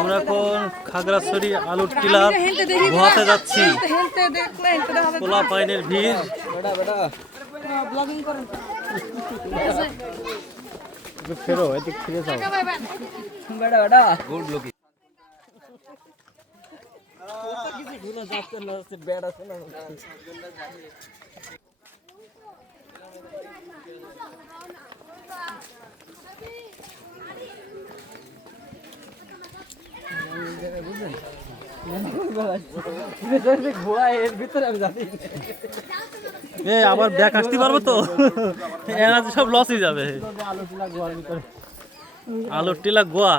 আমরা এখন খাগড়াছড়ি আলুর টিলার গুহাতে যাচ্ছি। পোলা পাইনের ভিড়। ফেরো এদিক ফিরে যাও। আবার ব্যাক আসতে পারবো তো? সব লস হয়ে যাবে। আলুর টিলা গোয়া,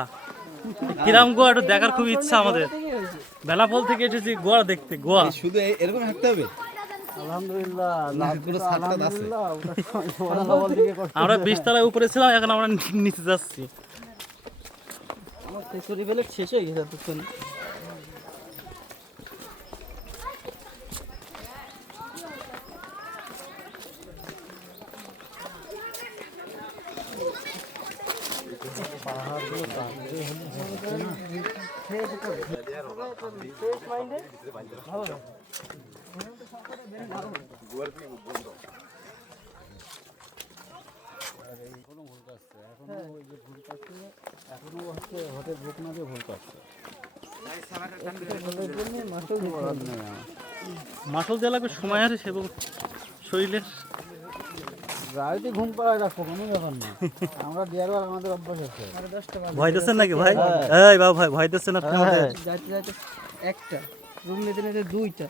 কিরাম গোয়া একটু দেখার খুব ইচ্ছা আমাদের। বেলাপোল থেকে এসেছি গোয়া দেখতে। গোয়া শুধু এরকম থাকতে হবে? আমরা 20 তলায় উপরে ছিলাম, এখন আমরা নিচে যাচ্ছি। শেষ হয়ে গেছে এতক্ষণ। মাসল দেওয়া লাগবে, সময় আছে এবং শরীরের ঘুম পাড়ায় রাখবো কোনো ব্যাপার না। আমরা ডিয়ারওয়াল আমাদের অভ্যাস আছে। ভয় দিচ্ছেন নাকি ভাই? এই বাবু ভাই ভয় দিচ্ছেন আপনি? যাইতে যাইতে একটা রুম নিতে নিতে দুইটা,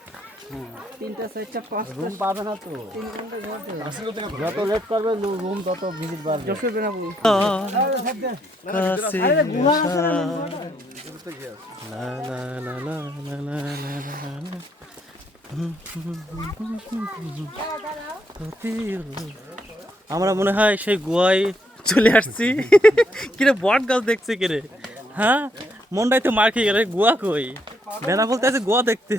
তিনটা, চারটা, পাঁচটা রুম পাবে না তো। 3 ঘন্টা ঘুরতে যত লেট করবে রুম তত ভিজিট বাড়বে। যশোর বেনাপুর। আমরা মনে হয় সেই গোয়ায় চলে আসছি। কিরে বট গাছ দেখছে কিরে? হ্যাঁ, মনটাই তো মার খেয়ে গেলে। গোয়া কই? বেনা বলতে আছে গোয়া দেখতে।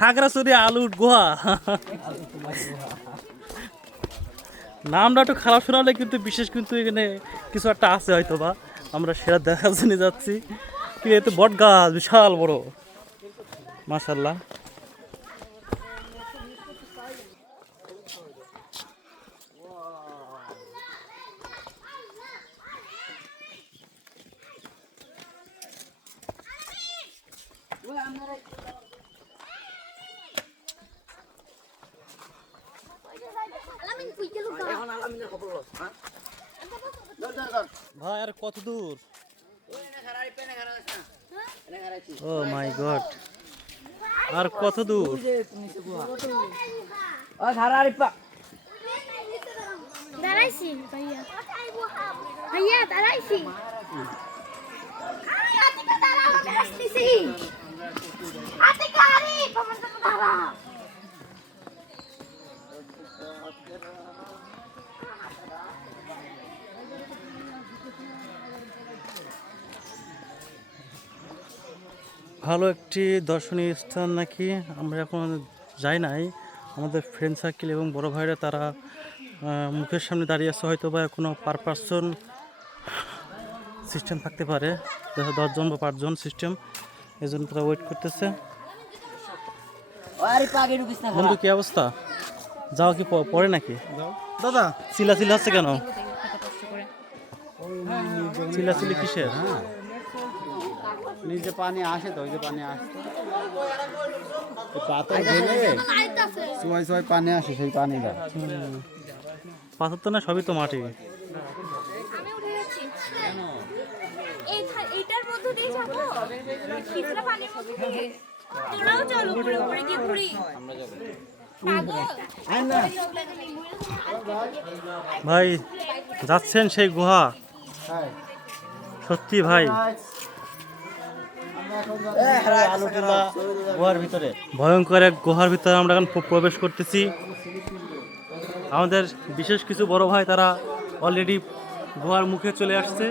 খাগড়াছড়ি আলুর গোয়া। নামটা একটু খারাপ শোনালে কিন্তু বিশেষ কিন্তু এখানে কিছু একটা আছে হয়তো বা। আমরা সেটা দেখার জন্য যাচ্ছি। কিন্তু এত বট গাছ বিশাল বড়, মাশাআল্লাহ। ভাই আর কত দূর? ও মাই গড, আর কত দূর? দাঁড়াইছি ভাইয়া, ভাইয়া দাঁড়াইছি। আতিকা দাঁড়াও, আমি আসতেছি। আতিকা আরে বাবা দাঁড়া। ভালো একটি দর্শনীয় স্থান নাকি, আমরা এখন যাই নাই। আমাদের ফ্রেন্ড সার্কেল এবং বড় ভাইরা তারা মুখের সামনে দাঁড়িয়ে আছে, হয়তো বা এখনও পার পার্সন সিস্টেম থাকতে পারে, 10 জন বা 5 জন সিস্টেম, এই জন্য তারা ওয়েট করতেছে। বন্ধু কি অবস্থা? যাও কি পরে নাকি? দাদা চিল্লা হচ্ছে কেন? চিল্লাচিল্লি কিসের? হ্যাঁ, নিচে পানি আসে তো, ওই যে পানি আসছে পাথর ঢেলে সময় পানি আসে, সেই পানিটা। পাথর তো না, সবই তো মাটি। আমি উঠে যাচ্ছি। এইটার মধ্যে দিয়ে যাবো, পিছলা পানির মধ্যে দিয়ে। তোরাও চলো, উপরে উপরে গিয়ে ঘুরি। আমরা যাবো। ভাই যাচ্ছেন সেই গুহা? সত্যি ভাই, গুহার ভিতরে ভয়ঙ্কর এক গুহার ভিতরে আমরা এখন প্রবেশ করতেছি। আমাদের বিশেষ কিছু বড় ভাই তারা অলরেডি গুহার মুখে চলে আসছে।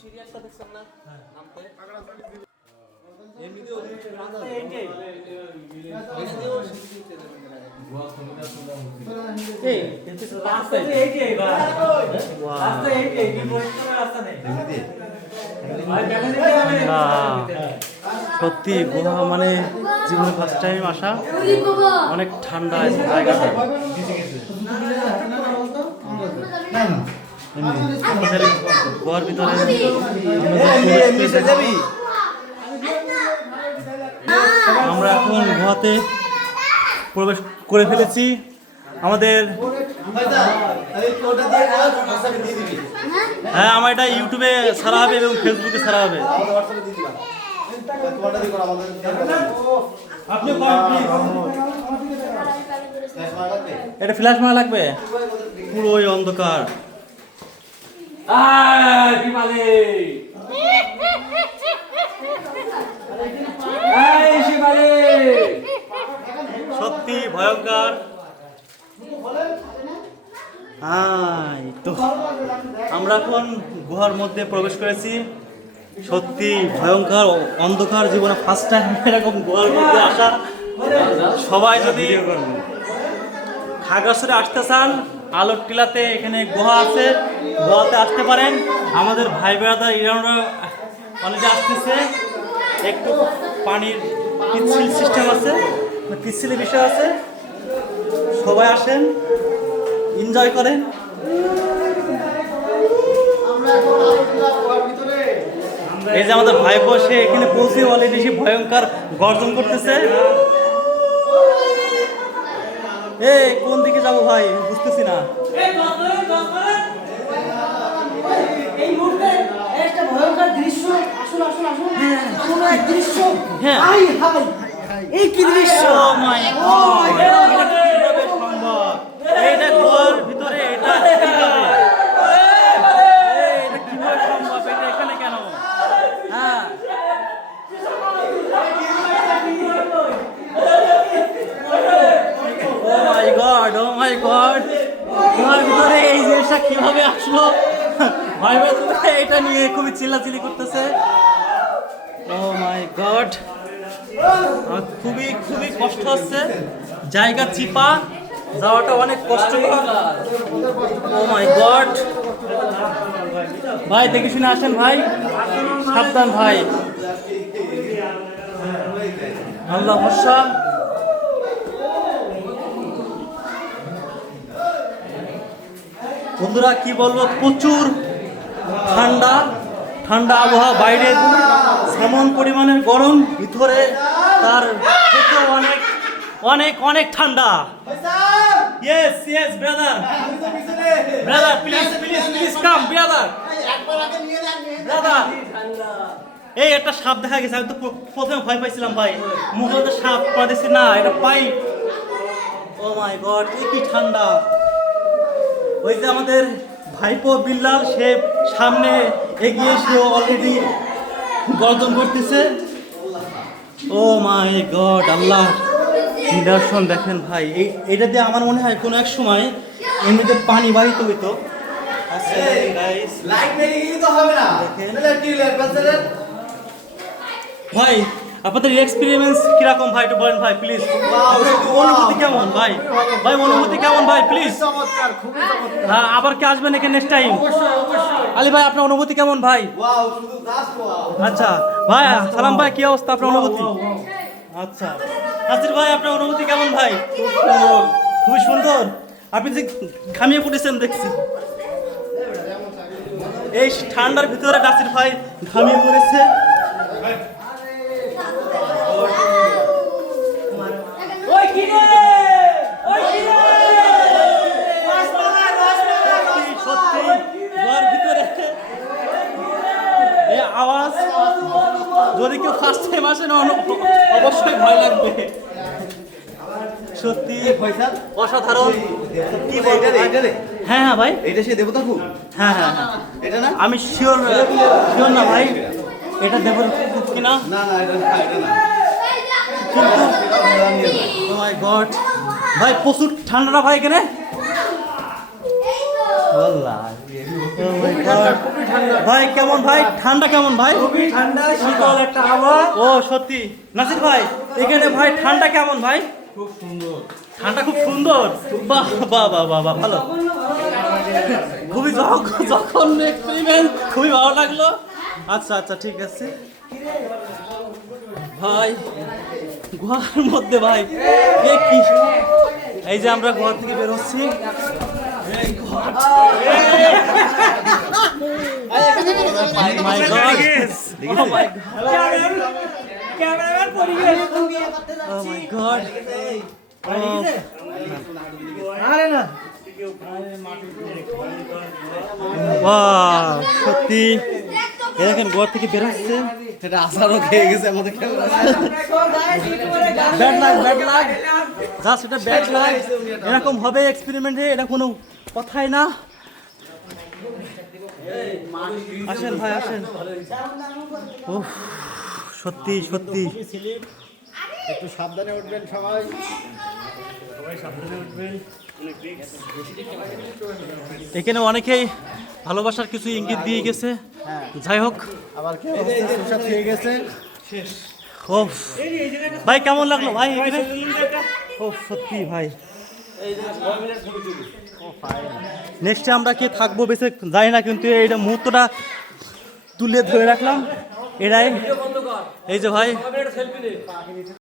সিরিয়াসটা দেখছেন না? সত্যি গোয়া মানে জীবনে ফার্স্ট টাইম আসা, অনেক ঠান্ডা জায়গাটা। গোয়ার ভিতরে আমরা এখন গোয়াতে প্রবেশ করে ফেলেছি। আমাদের হ্যাঁ, আমার এটা ইউটিউবে ছাড়া হবে এবং ফেসবুকে ছাড়া হবে। এটা ফ্ল্যাশ মারা লাগবে, পুরোই অন্ধকার। সত্যি ভয়ঙ্কর। তো আমরা এখন গুহার মধ্যে প্রবেশ করেছি। সত্যি ভয়ঙ্কর অন্ধকার, জীবনে ফার্স্ট টাইম এরকম গুহার মধ্যে আসা। সবাই যদি খাগড়াছড়ি আসতে চান, আলোর টিলাতে এখানে গুহা আছে, গুহাতে আসতে পারেন। আমাদের ভাই ব্রাদার ইরানরা অনেকে আসতেছে। একটু পানির পিচ্ছিল সিস্টেম আছে, পিচ্ছিলের বিষয় আছে। সবাই আসেন, এনজয় করেন। এই যে আমাদের ভাই বসে এখানে পৌঁছে অলরেডি সে ভয়ঙ্কর গর্জন করতেছে। এই কোন দিকে যাবো ভাই, বুঝতেছি না। এই মুহূর্তে একটা ভয়ঙ্কর দৃশ্য, আসুন আসুন আসুন, এমন এক দৃশ্য, হ্যাঁ। হাই হাই, এই কি দৃশ্য! Oh my God! এটা কিভাবে সম্ভব? এটা গোয়ার ভিতরে এটা কিভাবে? এটা কিভাবে সম্ভব? এটা এখানে কেন? হ্যাঁ। Oh my God! Oh my God! গোয়ার ভিতরে এই জিনিসটা কিভাবে আসলো? ভাই ভাই এটা নিয়ে খুবই চিল্লাচিল্লি করতেছে। Oh my God! আমার খুবই খুবই কষ্ট হচ্ছে, জায়গা চিপা, যাওয়াটা অনেক কষ্টকর। ও মাই গড! ভাই দেখে শুনে আসেন ভাই, সাবধান ভাই, আল্লাহ ভরসা। বন্ধুরা কি বলবো, প্রচুর ঠান্ডা, ঠান্ডা আবহাওয়া, বাইরে যেমন পরিমাণের গরম, ভিতরে তার থেকে অনেক অনেক অনেক ঠান্ডা। Yes yes brother, brother please please please come brother, brother. এই একটা সাপ দেখা গেছে, আমি তো প্রথমে ভয় পাইছিলাম ভাই, মুখে তো সাপ পাইছি না, এটা পাইপ। ও মাই গড, কি ঠান্ডা। ওই যে আমাদের ভাইপো বিল্লাল, সে সামনে এগিয়ে, সে অলরেডি গর্জন করতেছে। ও মাই গড, আল্লাহ নিদর্শন দেখেন ভাই। এটা দিয়ে আমার মনে হয় কোনো এক সময় এমনিতে পানি বাহিত হইতো। ভাই আপনাদের এক্সপেরিমেন্স কিরকম ভাই, একটু বলেন ভাই প্লিজ। অনুভূতি কেমন ভাই? ভাই অনুভূতি কেমন ভাই প্লিজ? আবার কি আসবেন এখানে নেক্সট টাইম? আলী ভাই আপনার অনুভূতি কেমন ভাই? আচ্ছা ভাই, সালাম ভাই, কি অবস্থা আপনার অনুভূতি? আচ্ছা নাসির ভাই আপনার অনুভূতি কেমন ভাই? খুবই সুন্দর। আপনি যে ঘামিয়ে পড়েছেন দেখছি, এই ঠান্ডার ভিতরে নাসির ভাই ঘামিয়ে পড়েছে। সত্যি গোয়ার ভিতরে এই আওয়াজ, যদি কেউ ফার্স্ট টাইম আসে না অবশ্যই ভয় লাগবে। সত্যি অসাধারণ। কি বলবো? হ্যাঁ হ্যাঁ ভাই, এটা সে দেবতা খুব। হ্যাঁ হ্যাঁ হ্যাঁ, এটা না? আমি শিওর শিওর না ভাই, এটা দেবর কিনা, না না, এটা না। কিন্তু ও মাই গড ভাই, প্রচুর ঠান্ডাটা ভাই এখানে। আল্লাহ, Oh my God! ভাই কেমন ভাই ঠান্ডা কেমন ভাই ঠান্ডা শীতল একটা আবহাওয়া। ও সত্যি নাসির ভাই এখানে ভাই ঠান্ডা কেমন ভাই ঠান্ডা খুব সুন্দর বাহ বাহ বাহ বাহ বাহ, ভালো খুবই যখন এক্সপেরিমেন্ট খুবই ভালো লাগলো আচ্ছা আচ্ছা ঠিক আছে ভাই গুহার মধ্যে ভাই এ কি এই যে আমরা গুহা থেকে বের হচ্ছি এই ঘর। My God. Oh my God. Oh my God. Wow, সত্যি দেখেন গোয়া থেকে বের হচ্ছে এটা আসারও খেয়ে গেছে আমাদের ব্যাড লাগ জাস্ট এটা ব্যাড লাগ এরকম হবে এক্সপেরিমেন্টে এটা কোনো কথাই না আসেন ভাই আসেন উফ, সত্যি সত্যি একটু সাবধানে উঠবেন সবাই। এখানে অনেকেই ভালোবাসার কিছু ইঙ্গিত দিয়ে গেছে যাই হোক আবার কেউ সুস্বাদ খেয়ে গেছে। ওফ ভাই কেমন লাগলো ভাই এখানে ওফ সত্যি ভাই নেক্সটে আমরা কে থাকবো বেঁচে যাই না কিন্তু এইটা মুহূর্তটা তুলে ধরে রাখলাম এটাই এই যে ভাই